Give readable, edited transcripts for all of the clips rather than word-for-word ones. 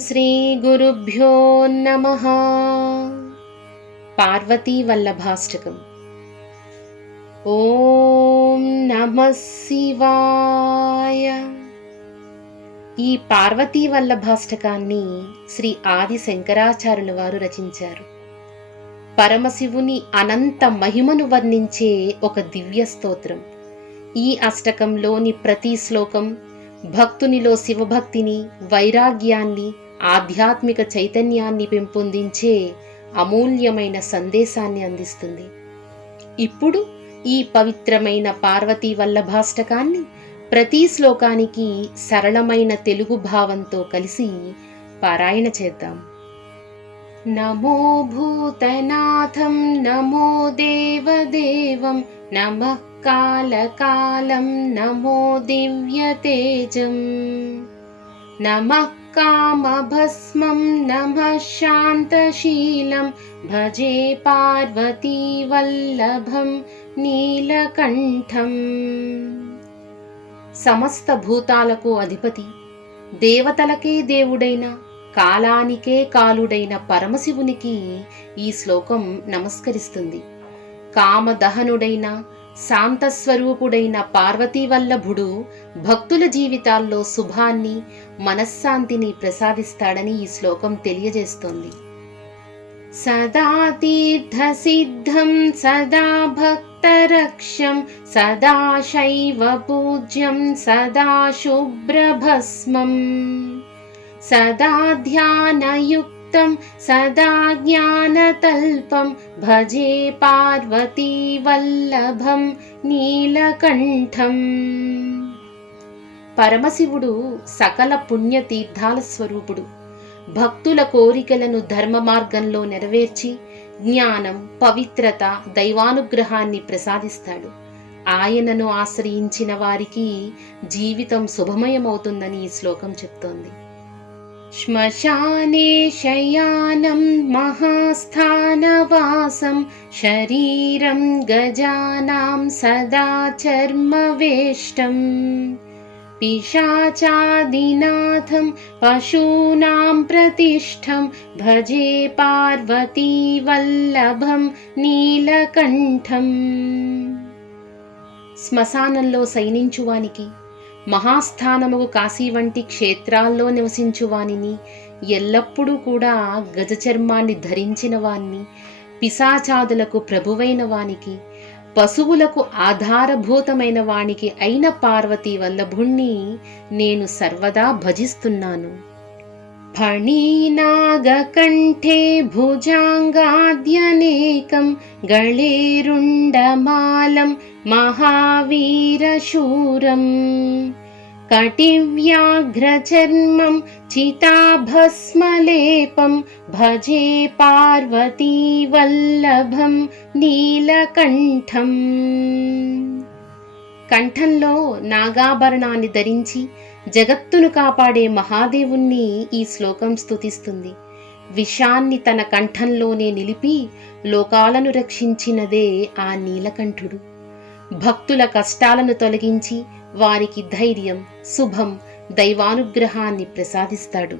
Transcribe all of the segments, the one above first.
శ్రీ గురుభ్యో నమః. పార్వతీ వల్లభాష్టకం. ఓం నమః శివాయ. ఈ పార్వతీ వల్లభాష్టకాన్ని శ్రీ ఆది శంకరాచార్యుల వారు రచించారు. పరమశివుని అనంత మహిమను వర్ణించే ఒక దివ్య స్తోత్రం. ఈ అష్టకంలోని ప్రతి శ్లోకం భక్తునిలో శివభక్తిని, వైరాగ్యాన్ని, ఆధ్యాత్మిక చైతన్యాన్ని పెంపొందించే అమూల్యమైన సందేశాన్ని అందిస్తుంది. ఇప్పుడు ఈ పవిత్రమైన పార్వతీ వల్లభాష్టకాన్ని ప్రతి శ్లోకానికి సరళమైన తెలుగు భావంతో కలిసి పారాయణ చేద్దాం. నమో భూతనాథం నమో దేవదేవం నమః కాలకాలం నమో దివ్యతేజం నమః కామభస్మం నమః శాంతశీలం భజే పార్వతీ వల్లభం నీలకంఠం. సమస్త భూతాలకు అధిపతి, దేవతలకే దేవుడైన, కాలానికే కాలుడైన పరమశివునికి ఈ శ్లోకం నమస్కరిస్తుంది. కామదహనుడైన, శాంతస్వరూపుడైన పార్వతీ వల్లభుడు భక్తుల జీవితాల్లో శుభాన్ని, మనశ్శాంతిని ప్రసాదిస్తాడని ఈ శ్లోకం తెలియజేస్తోంది. సదా తీర్థసిద్ధం సదా భక్తరక్షం సదా శైవ పూజ్యం సదా శుభ్రభస్మం సదా ధ్యానయుక్తం సదా జ్ఞానతల్పం భజే పార్వతీ వల్లభం నీలకంఠం. పరమశివుడు సకల పుణ్యతీర్థాల స్వరూపుడు. భక్తుల కోరికలను ధర్మ మార్గంలో నెరవేర్చి జ్ఞానం, పవిత్రత, దైవానుగ్రహాన్ని ప్రసాదిస్తాడు. ఆయనను ఆశ్రయించిన వారికి జీవితం శుభమయమవుతుందని ఈ శ్లోకం చెప్తోంది. శ్మశానే శయానం మహాస్థానవాసం శరీరం గజానాం సదా చర్మవేష్టం పిశాచాదినాథం పశూనాం ప్రతిష్టం భజే పార్వతీ వల్లభం నీలకంఠం. శ్మశానంలో శయనించువానికి, మహాస్థానముగు కాశీ వంటి క్షేత్రాల్లో నివసించువానిని, ఎల్లప్పుడూ కూడా గజచర్మాన్ని ధరించిన వాణ్ణి, పిశాచాదులకు ప్రభువైన వానికి, పశువులకు ఆధారభూతమైన వానికి అయిన పార్వతీ వల్లభుణ్ణి నేను సర్వదా భజిస్తున్నాను. ఫణీనాగకంఠే భుజాంగాద్యనేకం గళేరుండమాలం మహావీరశూరం కటివ్యాఘ్రచర్మం చితాభస్మలేపం భజే పార్వతీ వల్లభం నీలకంఠం. కంఠంలో నాగాభరణాన్ని ధరించి జగత్తును కాపాడే మహాదేవుణ్ణి ఈ శ్లోకం స్తుతిస్తుంది. విషాన్ని తన కంఠంలోనే నిలిపి లోకాలను రక్షించినదే ఆ నీలకంఠుడు. భక్తుల కష్టాలను తొలగించి వారికి ధైర్యం, శుభం, దైవానుగ్రహాన్ని ప్రసాదిస్తాడు.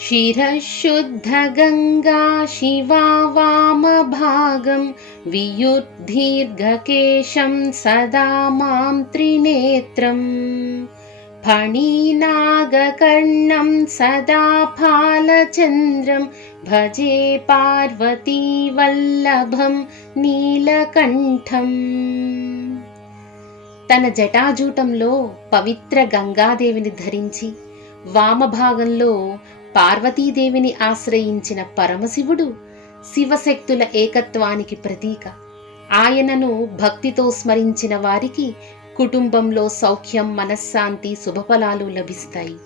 శిరశుద్ధ గంగా శివా వామభాగం వియుద్ధీర్ఘకేశం సదా మాం త్రినేత్రం ఫణీనాగకర్ణం సదా ఫాలచంద్రం భజే పార్వతీ వల్లభం నీలకంఠం. తన జటాజూటంలో పవిత్ర గంగాదేవిని ధరించి వామభాగంలో పార్వతీదేవిని ఆశ్రయించిన పరమశివుడు శివశక్తుల ఏకత్వానికి ప్రతీక. ఆయనను భక్తితో స్మరించిన వారికి కుటుంబంలో సౌఖ్యం, మనశ్శాంతి, శుభఫలాలు లభిస్తాయి.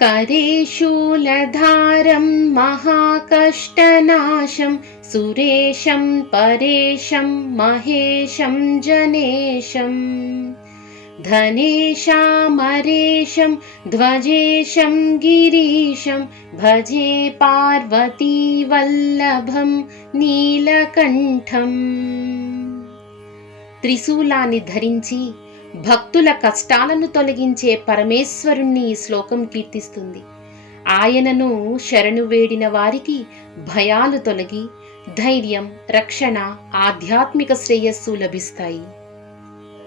కరేశూలధారం మహాకష్టనాశం సురేశం పరేశం మహేశం జనేశం ధనేశామరేశం ధ్వజేశం గిరీశం భజే పార్వతీ వల్లభం నీలకంఠం. త్రిశూలాన్ని ధరించి భక్తుల కష్టాలను తొలగించే పరమేశ్వరుణ్ణి ఈ శ్లోకం కీర్తిస్తుంది. ఆయనను శరణు వేడిన వారికి భయాలు తొలగి ధైర్యం, రక్షణ, ఆధ్యాత్మిక శ్రేయస్సు లభిస్తాయి.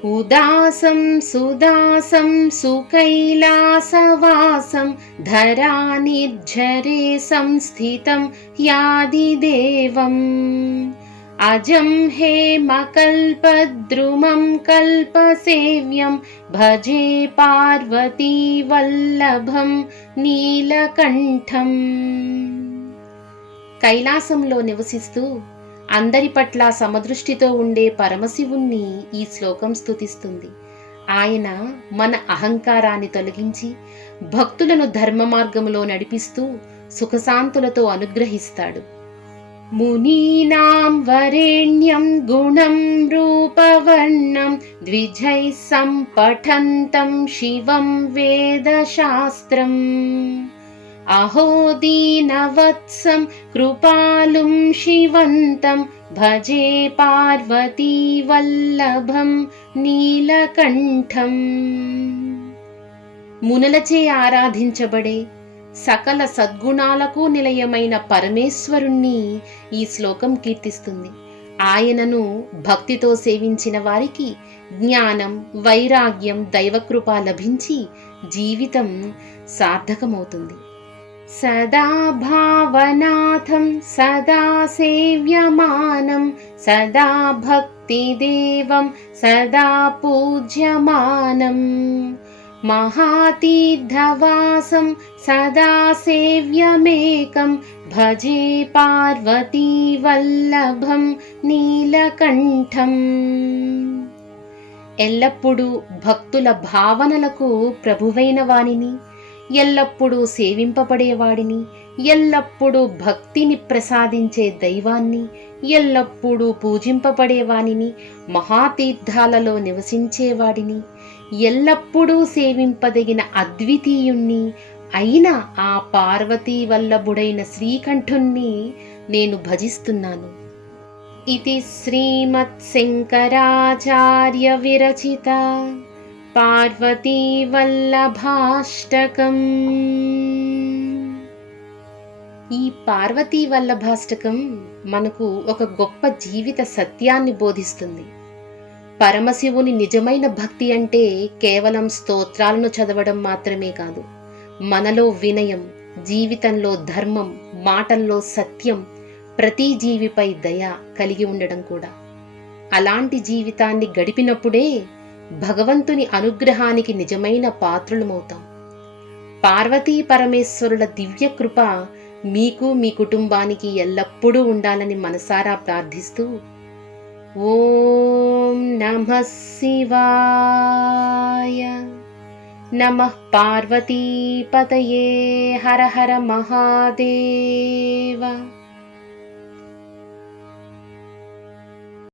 ఉదాసం సుదాసం సుకైలాసవాసం ధరానిర్ఝరే సంస్థితం యాదిదేవం అజం హేమకల్పద్రుమం కల్పసేవ్యం భజే పార్వతీ వల్లభం నీలకంఠం. కైలాసంలో నివసిస్తూ అందరి పట్ల సమదృష్టితో ఉండే పరమశివుణ్ణి ఈ శ్లోకం స్తుతిస్తుంది. ఆయన మన అహంకారాన్ని తొలగించి భక్తులను ధర్మ మార్గములో నడిపిస్తూ సుఖశాంతులతో అనుగ్రహిస్తాడు. మునీనాం వరేణ్యం గుణం రూపవర్ణం ద్విజై సంపఠంతం శివం వేదశాస్త్రం అహో దీనవత్సం కృపాలుం శివంతం భజే పార్వతీ వల్లభం నీలకంఠం. మునులచే ఆరాధించబడే సకల సద్గుణాలకు నిలయమైన పరమేశ్వరుణ్ణి ఈ శ్లోకం కీర్తిస్తుంది. ఆయనను భక్తితో సేవించిన వారికి జ్ఞానం, వైరాగ్యం, దైవకృప లభించి జీవితం సార్థకమవుతుంది. సదా భావనాథం సదా సేవ్యమానం సదా భక్తిదేవం సదా పూజ్యమానం మహాతీర్థవాసం సదా సేవ్యమేకం భజే పార్వతీ వల్లభం నీలకంఠం. ఎల్లప్పుడూ భక్తుల భావనలకు ప్రభువైన వానిని, ఎల్లప్పుడూ సేవింపబడేవాడిని, ఎల్లప్పుడూ భక్తిని ప్రసాదించే దైవాన్ని, ఎల్లప్పుడూ పూజింపబడేవానిని, మహాతీర్థాలలో నివసించేవాడిని, ఎల్లప్పుడూ సేవింపదగిన అద్వితీయుణ్ణి అయిన ఆ పార్వతీ వల్లభుడైన శ్రీకంఠుణ్ణి నేను భజిస్తున్నాను. ఇది శ్రీమత్ శంకరాచార్య విరచిత పార్వతీ వల్లభాష్టకం. ఈ పార్వతీ వల్లభాష్టకం మనకు ఒక గొప్ప జీవిత సత్యాన్ని బోధిస్తుంది. పరమశివుని నిజమైన భక్తి అంటే కేవలం స్తోత్రాలను చదవడం మాత్రమే కాదు, మనలో వినయం, జీవితంలో ధర్మం, మాటల్లో సత్యం, ప్రతి జీవిపై దయ కలిగి ఉండడం కూడా. అలాంటి జీవితాన్ని గడిపినప్పుడే భగవంతుని అనుగ్రహానికి నిజమైన పాత్రులమవుతాం. పార్వతీ పరమేశ్వరుల దివ్య కృప మీకు, మీ కుటుంబానికి ఎల్లప్పుడూ ఉండాలని మనసారా ప్రార్థిస్తూ ఓం నమః శివాయ. నమః పార్వతీపతయే. హర హర మహాదేవ.